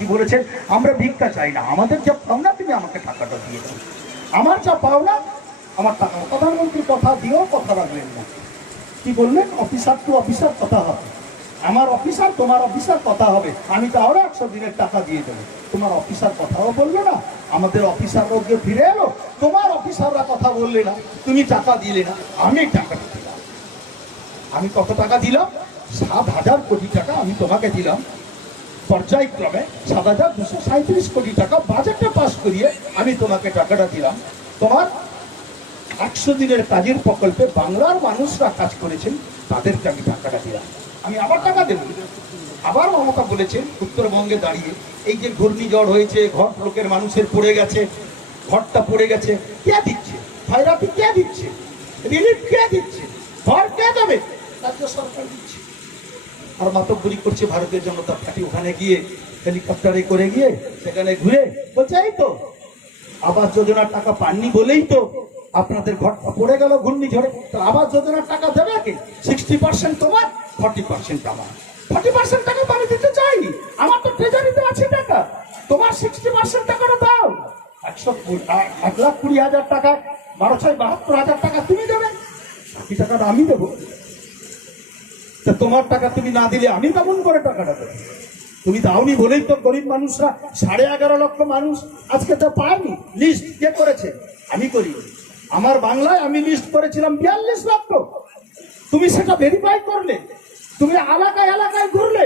কি বলেছেন আমরা ভিক্ষা চাই না আমাদের যা পাওনা তুমি আমাকে টাকাটা দিয়ে দিও আমার যা পাওনা আমার টাকা প্রধানমন্ত্রী কথা দিয়েও কথা রাখলেন না কি বললেন অফিসার টু অফিসার কথা হবে আমার অফিসার তোমার অফিসার কথা হবে আমি তো আরও একশো দিনের টাকা দিয়ে দেবো তোমার অফিসার কথাও বললো না আমাদের অফিসার গিয়ে ফিরে এলো তোমার অফিসাররা কথা বললে না তুমি টাকা দিলে না আমি টাকাটা দিলাম আমি কত টাকা দিলাম সাত হাজার কোটি টাকা আমি তোমাকে দিলাম পর্যায়ক্রমে সাত হাজার দুশো সাঁত্রিশ কোটি টাকা বাজেটটা পাশ করিয়ে আমি তোমাকে টাকাটা দিলাম তোমার একশো দিনের কাজের প্রকল্পে বাংলার মানুষরা কাজ করেছেন তাদেরকে আমি টাকাটা দিলাম আমি আবার টাকা দেব আবার মমতা বলেছেন উত্তরবঙ্গে দাঁড়িয়ে এই যে ঘূর্ণিঝড় হয়েছে ঘর লোকের মানুষের পড়ে গেছে ঘরটা পড়ে গেছে কে দিচ্ছে থেরাপি কে দিচ্ছে রিলিফ কে দিচ্ছে ঘর কে দেবে রাজ্য সরকার দিচ্ছে আর মাতব্বরি করছে ভারতের জনতা পার্টি ওখানে গিয়ে হেলিকপ্টারে করে গিয়ে সেখানে ঘুরে বলছে এই তো আবাস যোজনার টাকা পাননি বলেই তো আপনাদের ঘরটা পড়ে গেল ঘূর্ণিঝড়ে তো আবাস যোজনার টাকা দেবে কি সিক্সটি পার্সেন্ট তোমার ফর্টি পার্সেন্ট আমার ফর্টি পার্সেন্ট টাকা পানি দিতে চাই আমার তো ট্রেজারিতে আছে টাকা তোমার সিক্সটি পার্সেন্ট টাকাটা দাও একশো এক লাখ কুড়ি হাজার টাকা বারো ছয় বাহাত্তর হাজার টাকা তুমি দেবে বাকি টাকাটা আমি দেবো তা তোমার টাকা তুমি না দিলে আমি কেমন করে টাকাটা দেবো তুমি দাওনি বলেই তো গরিব মানুষরা সাড়ে এগারো লক্ষ মানুষ আজকে তো পায়নি লিস্ট কে করেছে আমি করি আমার বাংলায় আমি লিস্ট করেছিলাম বিয়াল্লিশ লক্ষ তুমি সেটা ভেরিফাই করলে তুমি এলাকায় এলাকায় ঘুরলে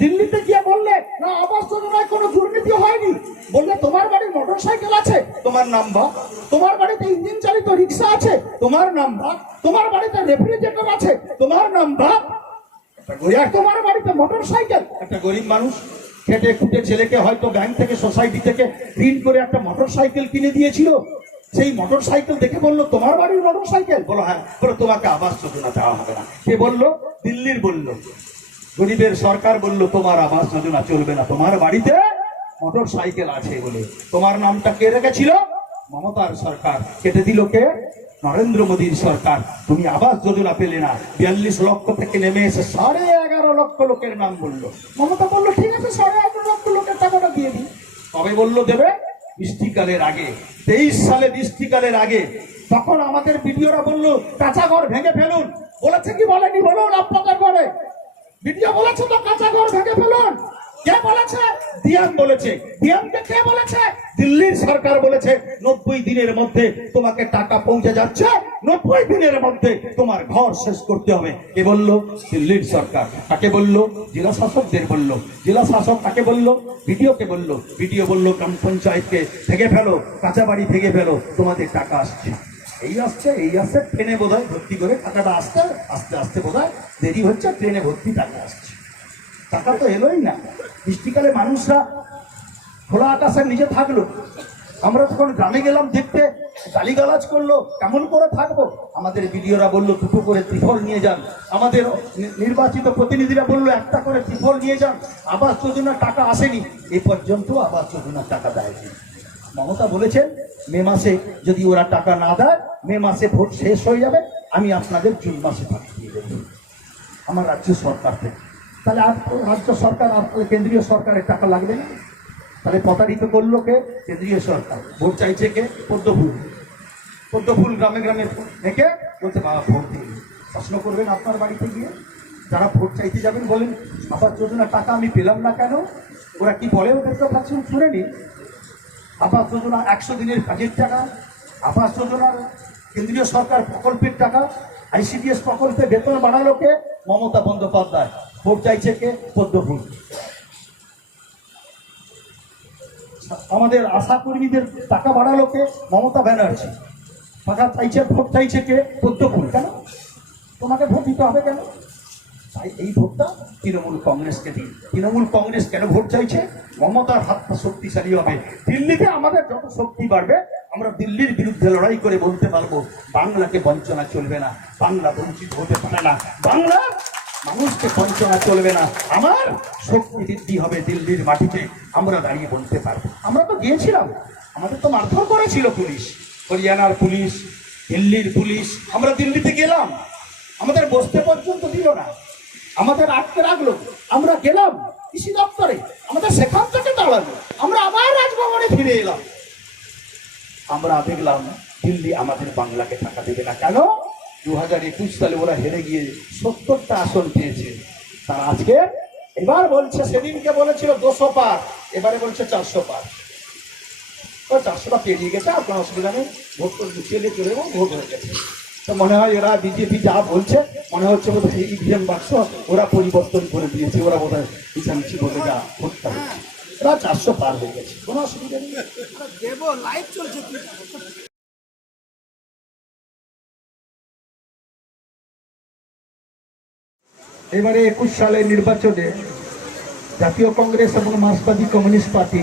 দিল্লিতে গিয়ে বললে না আবাস যোজনায় কোনো দুর্নীতি হয়নি বললে তোমার বাড়ি মোটর সাইকেল আছে তোমার নাম্বার তোমার বাড়িতে ইঞ্জিন চালিত রিক্সা আছে তোমার নাম্বার তোমার বাড়িতে রেফ্রিজারেটর আছে তোমার নাম্বার তোমার বাড়িতে মোটর সাইকেল একটা গরিব মানুষ খেটে খুঁটে ছেলেকে হয়তো ব্যাংক থেকে সোসাইটি থেকে ঋণ করে একটা মোটর সাইকেল কিনে দিয়েছিল সেই মোটর সাইকেল দেখে বললো তোমার বাড়ির মোটর সাইকেল বলো হ্যাঁ বলো তোমাকে আবাস যোজনা দেওয়া হবে না কে বললো দিল্লির বললো গরিবের সরকার বললো তোমার আবাস যোজনা চলবে না তোমার বাড়িতে মোটর সাইকেল আছে বলে তোমার নামটা কে রেখেছিল মমতার সরকার কেটে দিল কে নরেন্দ্র মোদীর সরকার তুমি আবাস যোজনা পেলে না বিয়াল্লিশ লক্ষ থেকে নেমে এসে সাড়ে এগারো লক্ষ লোকের নাম বললো মমতা বললো ঠিক আছে সাড়ে এগারো লক্ষ লোকের টাকাটা দিয়ে দিই কবে বললো দেবে বৃষ্টিকালের আগে তেইশ সালে বৃষ্টিকালের আগে তখন আমাদের বিডিওরা বললো কাঁচা ঘর ভেঙে ফেলুন বলেছে কি বলেনি বলুন আপনাদের ঘরে বিডিও বলেছে তো কাঁচা ঘর ভেঙে ফেলুন কে বলেছে দিয়াম বলেছে দিয়ামকে কে বলেছে দিল্লির সরকার বলেছে নব্বই দিনের মধ্যে তোমাকে টাকা পৌঁছে যাচ্ছে নব্বই দিনের মধ্যে তোমার ঘর শেষ করতে হবে কে বললো দিল্লির সরকার তাকে বললো জেলা শাসকদের বললো জেলা শাসক তাকে বলল বিডিওকে বললো বিডিও বললো গ্রাম পঞ্চায়েতকে থেকে ফেলো কাঁচা বাড়ি ভেঙে ফেলো তোমাদের টাকা আসছে এই আসছে এই আসছে ট্রেনে বোধ হয় ভর্তি করে টাকাটা আসতে আস্তে আস্তে বোধ দেরি হচ্ছে ট্রেনে ভর্তি টাকা আসছে টাকা তো এলোই না বৃষ্টিকালে মানুষরা খোলা আকাশের নিচে থাকলো আমরা তখন গ্রামে গেলাম দেখতে গালিগালাজ করলো কেমন করে থাকবো আমাদের বিডিওরা বললো দুটো করে ত্রিফল নিয়ে যান আমাদের নির্বাচিত প্রতিনিধিরা বললো একটা করে ত্রিফল নিয়ে যান আবাস যোজনার টাকা আসেনি এ পর্যন্ত আবাস যোজনার টাকা দেয়নি মমতা বলেছেন মে মাসে যদি ওরা টাকা না দেয় মে মাসে ভোট শেষ হয়ে যাবে আমি আপনাদের জুন মাসে পাঠিয়ে দেব আমার রাজ্য সরকার থেকে তাহলে আর রাজ্য সরকার আর কেন্দ্রীয় সরকারের টাকা লাগবে না তাহলে প্রতারিত করলো কে কেন্দ্রীয় সরকার ভোট চাইছে কে পদ্মফুল পদ্মফুল গ্রামে গ্রামে থেকে বলছে বাবা ভোট দিয়ে প্রশ্ন করবেন আপনার বাড়িতে গিয়ে যারা ভোট চাইতে যাবেন বলেন আবার যোজনা টাকা আমি পেলাম না কেন ওরা কি বলে ওদের তো কাছে শুনে নি আবাস যোজনা একশো দিনের কাজের টাকা আবাস যোজনার কেন্দ্রীয় সরকার প্রকল্পের টাকা আইসিডিএস প্রকল্পে বেতন বাড়ালোকে মমতা বন্দ্যোপাধ্যায় ভোট চাইছে কে পদ্মফুল আমাদের আশা কর্মীদের টাকা বাড়ালো কে মমতা ব্যানার্জি টাকা চাইছে ভোট চাইছে কে পদ্মফুল কেন তোমাকে ভোট দিতে হবে কেন তাই এই ভোটটা তৃণমূল কংগ্রেসকে দিন তৃণমূল কংগ্রেস কেন ভোট চাইছে মমতার হাতটা শক্তিশালী হবে দিল্লিতে আমাদের যত শক্তি বাড়বে আমরা দিল্লির বিরুদ্ধে লড়াই করে বলতে পারবো বাংলাকে বঞ্চনা চলবে না বাংলা বঞ্চিত হতে পারে না বাংলা মানুষকে বঞ্চনা চলবে না আমার শক্তি বৃদ্ধি হবে দিল্লির মাটিতে আমরা দাঁড়িয়ে বলতে পারবো আমরা তো গিয়েছিলাম আমাদের তো মারধর করেছিল পুলিশ হরিয়ানার পুলিশ দিল্লির পুলিশ আমরা দিল্লিতে গেলাম আমাদের বসতে পর্যন্ত দিল না আমাদের আটকে রাখলো আমরা গেলাম কৃষি দপ্তরে আমাদের সেখান থেকে দাঁড়ালো আমরা আবার রাজভবনে ফিরে এলাম আমরা দেখলাম দিল্লি আমাদের বাংলাকে টাকা দেবে না কেন দু হাজার একুশ সালে ওরা হেরে গিয়ে সত্তরটা আসন পেয়েছে তারা আজকে এবার বলছে সেদিনকে বলেছিল দুশো পার এবারে বলছে চারশো পার চারশোটা পেরিয়ে গেছে আপনার অসুবিধা নেই ভোট করে গুছিয়ে নিয়ে চলে এবং ভোট হয়ে গেছে তো মনে হয় এরা বিজেপি যা বলছে মনে হচ্ছে বোধহয় ইভিএম বাক্স ওরা পরিবর্তন করে দিয়েছে ওরা বোধ হয় বুঝাচ্ছি বলে যা ভোটটা হচ্ছে ওরা চারশো পার হয়ে গেছে কোনো অসুবিধা নেই লাইভ চলছে এবারে একুশ সালের নির্বাচনে জাতীয় কংগ্রেস এবং মার্ক্সবাদী কমিউনিস্ট পার্টি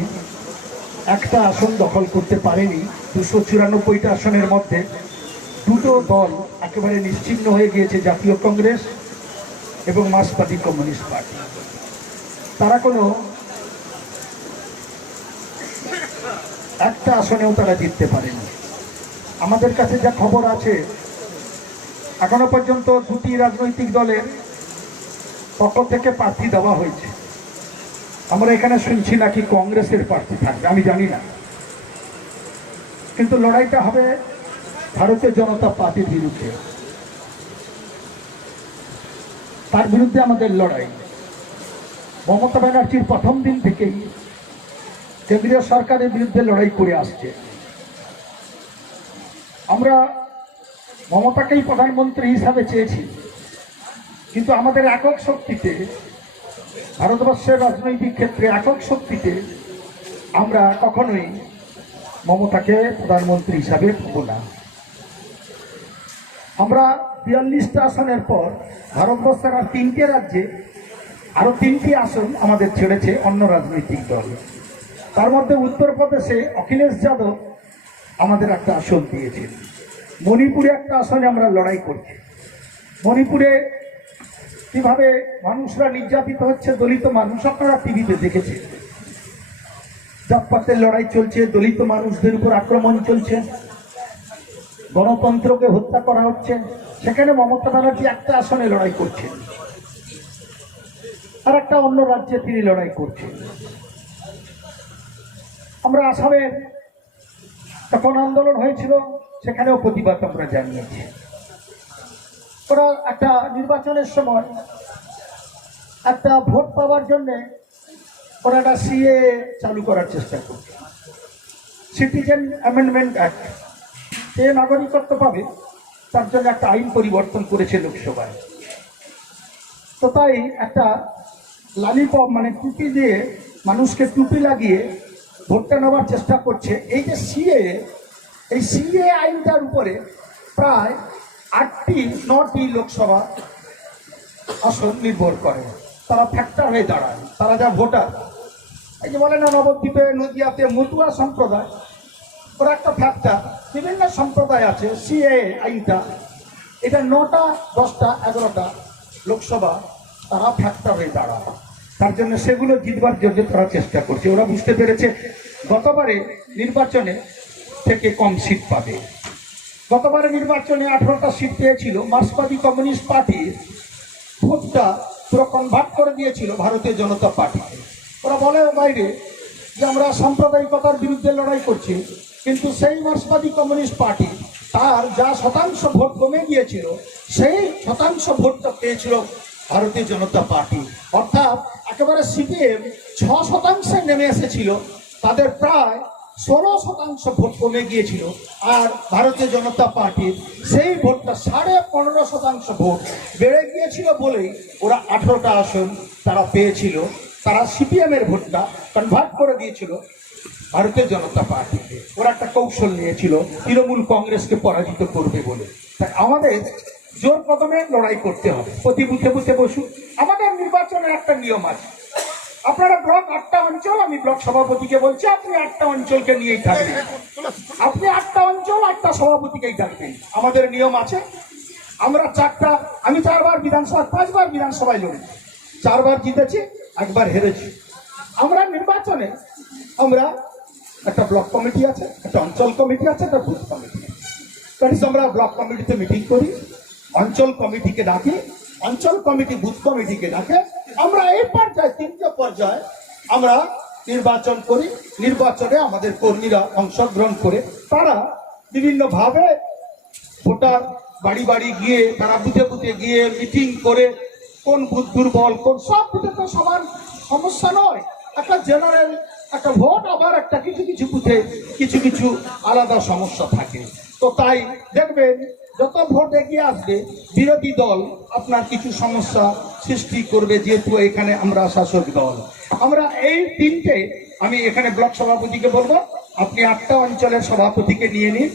একটা আসন দখল করতে পারেনি দুশো চুরানব্বইটা আসনের মধ্যে দুটো দল একেবারে নিশ্চিন্ন হয়ে গিয়েছে জাতীয় কংগ্রেস এবং মার্ক্সবাদী কমিউনিস্ট পার্টি তারা কোনো একটা আসনেও তারা জিততে পারেনি আমাদের কাছে যা খবর আছে এখনো পর্যন্ত দুটি রাজনৈতিক দলের পক্ষ থেকে প্রার্থী দেওয়া হয়েছে আমরা এখানে শুনছি নাকি কংগ্রেসের প্রার্থী থাকবে আমি জানি না কিন্তু লড়াইটা হবে ভারতের জনতা পার্টির বিরুদ্ধে তার বিরুদ্ধে আমাদের লড়াই মমতা ব্যানার্জির প্রথম দিন থেকেই কেন্দ্রীয় সরকারের বিরুদ্ধে লড়াই করে আসছে আমরা মমতাকেই প্রধানমন্ত্রী হিসাবে চেয়েছি কিন্তু আমাদের একক শক্তিতে ভারতবর্ষের রাজনৈতিক ক্ষেত্রে একক শক্তিতে আমরা কখনোই মমতাকে প্রধানমন্ত্রী হিসাবে পাব না আমরা বিয়াল্লিশটা আসনের পর ভারতবর্ষের আর তিনটে রাজ্যে আরও তিনটি আসন আমাদের ছেড়েছে অন্য রাজনৈতিক দল তার মধ্যে উত্তরপ্রদেশে অখিলেশ যাদব আমাদের একটা আসন দিয়েছেন মণিপুরে একটা আসনে আমরা লড়াই করছি মণিপুরে কিভাবে মানুষরা নির্যাতিত হচ্ছে দলিত মানুষ আপনারা টিভিতে দেখেছে জাতপাতের লড়াই চলছে দলিত মানুষদের উপর আক্রমণ চলছে গণতন্ত্রকে হত্যা করা হচ্ছে সেখানে মমতা ব্যানার্জি একটা আসনে লড়াই করছে আর একটা অন্য রাজ্যে তিনি লড়াই করছেন আমরা আসামে তখন আন্দোলন হয়েছিল সেখানেও প্রতিবাদ আমরা জানিয়েছি ওরা একটা নির্বাচনের সময় একটা ভোট পাওয়ার জন্যে ওরা একটা সিএ চালু করার চেষ্টা করছে সিটিজেন অ্যামেন্ডমেন্ট অ্যাক্ট সে নাগরিকত্ব পাবে তার জন্য একটা আইন পরিবর্তন করেছে লোকসভায় তো তাই একটা লালিপপ মানে টুপি দিয়ে মানুষকে টুপি লাগিয়ে ভোটটা নেওয়ার চেষ্টা করছে এই যে সিএ এই সিএ আইনটার উপরে প্রায় আটটি নটি লোকসভা আসন নির্ভর করে তারা ফ্যাক্টর হয়ে দাঁড়ায় তারা যা ভোটার এই যে বলে না নবদ্বীপে নদিয়াতে মতুয়া সম্প্রদায় ওরা একটা ফ্যাক্টর বিভিন্ন সম্প্রদায় আছে সিএ আইনটা এটা নটা দশটা এগারোটা লোকসভা তারা ফ্যাক্টর হয়ে দাঁড়ায় তার জন্য সেগুলো জিতবার জন্য তারা চেষ্টা করছে ওরা বুঝতে পেরেছে গতবারে নির্বাচনে থেকে কম সিট পাবে গতবারের নির্বাচনে আঠারোটা সিট পেয়েছিল মার্ক্সবাদী কমিউনিস্ট পার্টির ভোটটা পুরো কনভার্ট করে দিয়েছিল ভারতীয় জনতা পার্টিকে ওরা বলে বাইরে যে আমরা সাম্প্রদায়িকতার বিরুদ্ধে লড়াই করছি কিন্তু সেই মার্ক্সবাদী কমিউনিস্ট পার্টি তার যা শতাংশ ভোট কমে গিয়েছিল সেই শতাংশ ভোটটা পেয়েছিল ভারতীয় জনতা পার্টি অর্থাৎ একেবারে সিপিএম ছ শতাংশে নেমে এসেছিল তাদের প্রায় ষোলো শতাংশ ভোট কমে গিয়েছিল আর ভারতীয় জনতা পার্টির সেই ভোটটা সাড়ে পনেরো শতাংশ ভোট বেড়ে গিয়েছিল বলেই ওরা আঠেরোটা আসন তারা পেয়েছিল তারা সিপিএমের ভোটটা কনভার্ট করে দিয়েছিল ভারতীয় জনতা পার্টি ওরা একটা কৌশল নিয়েছিল তৃণমূল কংগ্রেসকে পরাজিত করবে বলে তাই আমাদের জোর কদমে লড়াই করতে হবে প্রতি বুথে বুথে বসু আমাদের নির্বাচনের একটা নিয়ম আছে আপনারা ব্লক আটটা অঞ্চল আমি ব্লক সভাপতিকে বলছি আপনি আটটা অঞ্চলকে নিয়েই থাকবেন আপনি আটটা অঞ্চল আটটা সভাপতিকেই থাকবেন আমাদের নিয়ম আছে আমরা চারটা আমি চারবার বিধানসভা পাঁচবার বিধানসভায় লড়ি চারবার জিতেছি একবার হেরেছি আমরা নির্বাচনে আমরা একটা ব্লক কমিটি আছে একটা অঞ্চল কমিটি আছে একটা বুথ কমিটি আছে আমরা ব্লক কমিটিতে মিটিং করি অঞ্চল কমিটিকে ডাকি অঞ্চল কমিটি বুথ কমিটিকে ডাকে আমরা এই পর্যায়ে তৃতীয় পর্যায়ে আমরা নির্বাচন করি নির্বাচনে আমাদের কর্মীরা অংশগ্রহণ করে তারা বিভিন্নভাবে ভোটার বাড়ি বাড়ি গিয়ে তারা বুথে বুথে গিয়ে মিটিং করে কোন বুথ দুর্বল কোন সব বুথে তো সবার সমস্যা নয় একটা জেনারেল একটা ভোট আবার একটা কিছু কিছু বুথে কিছু কিছু আলাদা সমস্যা থাকে তো তাই দেখবেন যত ভোট এগিয়ে আসবে বিরোধী দল আপনার কিছু সমস্যা সৃষ্টি করবে যেহেতু এখানে আমরা শাসক দল আমরা এই তিনটে আমি এখানে ব্লক সভাপতিকে বলবো আপনি আটটা অঞ্চলের সভাপতিকে নিয়ে নিন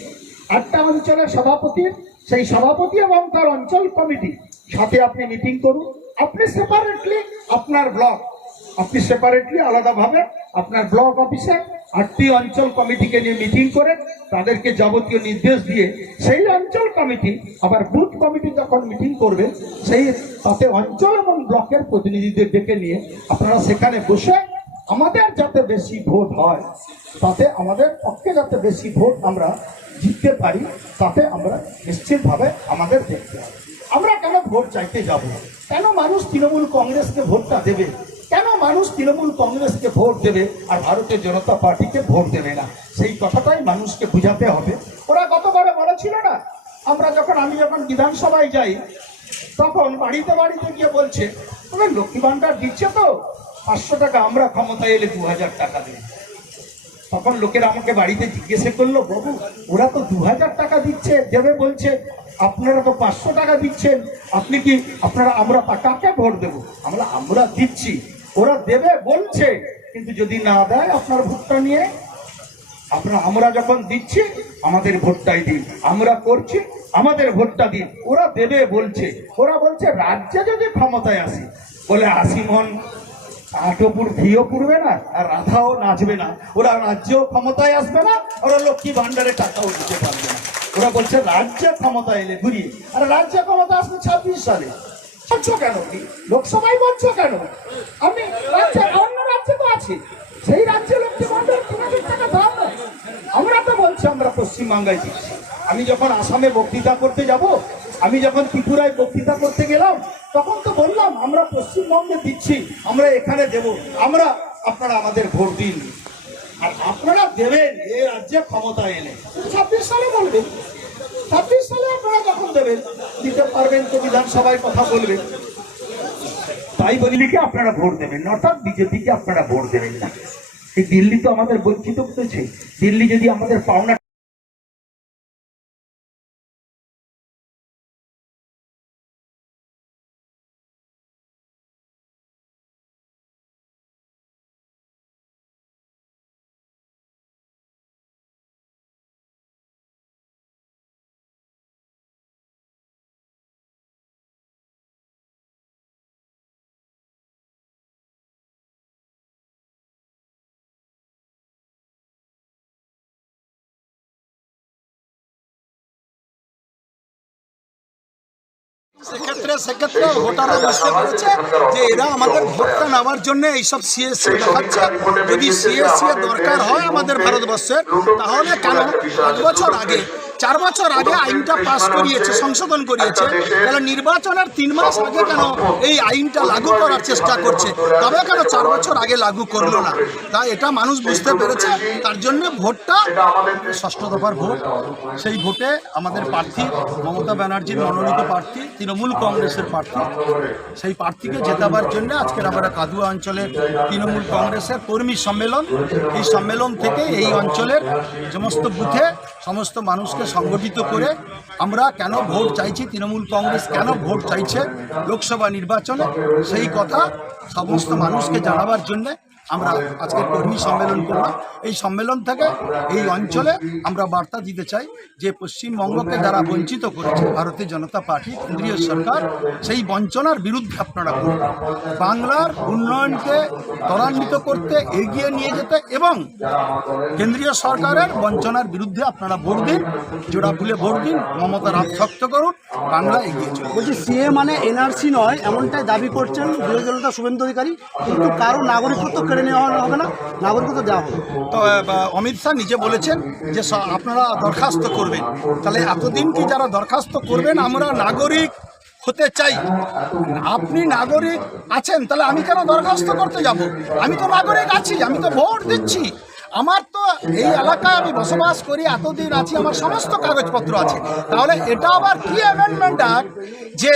আটটা অঞ্চলের সভাপতির সেই সভাপতি এবং তার অঞ্চল কমিটি সাথে আপনি মিটিং করুন আপনি সেপারেটলি আপনার ব্লক আপনি সেপারেটলি আলাদাভাবে আপনার ব্লক অফিসে আটটি অঞ্চল কমিটিকে নিয়ে মিটিং করে তাদেরকে যাবতীয় নির্দেশ দিয়ে সেই অঞ্চল কমিটি আবার বুথ কমিটি যখন মিটিং করবে সেই তাতে অঞ্চল এবং ব্লকের প্রতিনিধিদের ডেকে নিয়ে আপনারা সেখানে বসে আমাদের যাতে বেশি ভোট হয় তাতে আমাদের পক্ষে যাতে বেশি ভোট আমরা জিততে পারি তাতে আমরা নিশ্চিতভাবে আমাদের দেখতে হবে আমরা কেন ভোট চাইতে যাব কেন মানুষ তৃণমূল কংগ্রেসকে ভোটটা দেবে কেন মানুষ তৃণমূল কংগ্রেসকে ভোট দেবে আর ভারতের জনতা পার্টিকে ভোট দেবে না সেই কথাটাই মানুষকে বুঝাতে হবে ওরা গতবারে বলা ছিল না আমরা যখন আমি যখন বিধানসভায় যাই তখন বাড়িতে বাড়িতে গিয়ে বলছে তবে লক্ষ্মী ভাণ্ডার দিচ্ছে তো পাঁচশো টাকা আমরা ক্ষমতায় এলে দু হাজার টাকা দেবে তখন লোকেরা আমাকে বাড়িতে জিজ্ঞেসে করলো বাবু ওরা তো দু হাজার টাকা দিচ্ছে দেবে বলছে আপনারা তো পাঁচশো টাকা দিচ্ছেন আপনি কি আপনারা আমরা টাকাকে ভোট দেবো আমরা আমরা দিচ্ছি ওরা দেবে বলছে কিন্তু যদি না দেয় আপনার ভোটটা নিয়ে আপনার আমরা যখন দিচ্ছি আমাদের ভোটটাই দিন আমরা করছি আমাদের ভোটটা দিন ওরা দেবে বলছে ওরা বলছে রাজ্যে যদি ক্ষমতায় আসি বলে আসি মন আটপুর ভিও পুড়বে না আর রাধাও নাচবে না ওরা রাজ্যেও ক্ষমতায় আসবে না ওরা লক্ষ্মী ভাণ্ডারে টাকাও দিতে পারবে না ওরা বলছে রাজ্যে ক্ষমতা এলে ঘুরিয়ে আর রাজ্যে ক্ষমতা আসবে ছাব্বিশ সালে বলছো কেন লোকসভায় কেন আমি অন্য রাজ্যে তো সেই রাজ্যে দাও না আমরা তো বলছি আমরা দিচ্ছি আমি যখন আসামে বক্তৃতা করতে যাব আমি যখন ত্রিপুরায় বক্তৃতা করতে গেলাম তখন তো বললাম আমরা পশ্চিমবঙ্গে দিচ্ছি আমরা এখানে দেব আমরা আপনারা আমাদের ভোট দিন আর আপনারা দেবেন এ রাজ্যে ক্ষমতা এনে ছাব্বিশ সালে বলবেন আপনারা যখন দেবেন দিতে পারবেন তো বিধানসভায় কথা বলবেন তাই বদলিকে আপনারা ভোট দেবেন অর্থাৎ বিজেপিকে আপনারা ভোট দেবেন না দিল্লি তো আমাদের বঞ্চিত করেছে দিল্লি যদি আমাদের পাওনা সেক্ষেত্রে সেক্ষেত্রে ভোটাররা বুঝতে পেরেছে যে এরা আমাদের ভোটটা নেওয়ার জন্য এইসব সিএসসি দেখাচ্ছে যদি সিএসসি দরকার হয় আমাদের ভারতবর্ষের তাহলে কেন এক বছর আগে চার বছর আগে আইনটা পাস করিয়েছে সংশোধন করিয়েছে তাহলে নির্বাচনের তিন মাস আগে কেন এই আইনটা লাগু করার চেষ্টা করছে তবে কেন চার বছর আগে লাগু করলো না তাই এটা মানুষ বুঝতে পেরেছে তার জন্য ভোটটা ষষ্ঠ দফার ভোট সেই ভোটে আমাদের প্রার্থী মমতা ব্যানার্জির মনোনীত প্রার্থী তৃণমূল কংগ্রেসের প্রার্থী সেই প্রার্থীকে জেতাবার জন্য আজকের আমরা কাদুয়া অঞ্চলের তৃণমূল কংগ্রেসের কর্মী সম্মেলন এই সম্মেলন থেকে এই অঞ্চলের সমস্ত বুথে সমস্ত মানুষকে সংগঠিত করে আমরা কেন ভোট চাইছি তৃণমূল কংগ্রেস কেন ভোট চাইছে লোকসভা নির্বাচনে সেই কথা সমস্ত মানুষকে জানাবার জন্যে আমরা আজকে কর্মী সম্মেলন করলাম এই সম্মেলন থেকে এই অঞ্চলে আমরা বার্তা দিতে চাই যে পশ্চিমবঙ্গকে যারা বঞ্চিত করেছে ভারতীয় জনতা পার্টি কেন্দ্রীয় সরকার সেই বঞ্চনার বিরুদ্ধে আপনারা করুন বাংলার উন্নয়নকে ত্বরান্বিত করতে এগিয়ে নিয়ে যেতে এবং কেন্দ্রীয় সরকারের বঞ্চনার বিরুদ্ধে আপনারা ভোট দিন জোড়া ভুলে ভোট দিন মমতা রাত শক্ত করুন বাংলা এগিয়ে চলুন বলছি সিএ মানে এনআরসি নয় এমনটাই দাবি করছেন বিরোধী দলতা শুভেন্দু অধিকারী কিন্তু কারো নাগরিকত্ব কেড়ে ধরে নেওয়া হবে না নাগরিকত্ব দেওয়া হবে তো অমিত শাহ নিজে বলেছেন যে আপনারা দরখাস্ত করবেন তাহলে এতদিন কি যারা দরখাস্ত করবেন আমরা নাগরিক হতে চাই আপনি নাগরিক আছেন তাহলে আমি কেন দরখাস্ত করতে যাব আমি তো নাগরিক আছি আমি তো ভোট দিচ্ছি আমার তো এই এলাকায় আমি বসবাস করি এতদিন আছি আমার সমস্ত কাগজপত্র আছে তাহলে এটা আবার কি অ্যামেন্ডমেন্ট অ্যাক্ট যে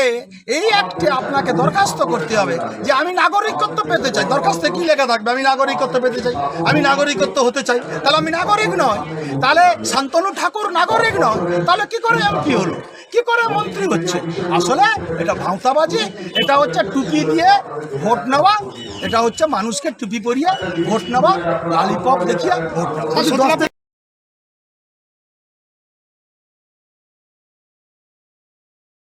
এই অ্যাক্টে আপনাকে দরখাস্ত করতে হবে যে আমি নাগরিকত্ব পেতে চাই দরখাস্তে কি লেখা থাকবে আমি নাগরিকত্ব পেতে চাই আমি নাগরিকত্ব হতে চাই তাহলে আমি নাগরিক নয় তাহলে শান্তনু ঠাকুর নাগরিক নয় তাহলে কি করে এমপি হলো কি করে মন্ত্রী হচ্ছে আসলে এটা ভাঁওতাবাজি এটা হচ্ছে টুপি দিয়ে ভোট নেওয়া এটা হচ্ছে মানুষকে টুপি পরিয়ে ভোট নেওয়া লালিপপ দেখি ভোট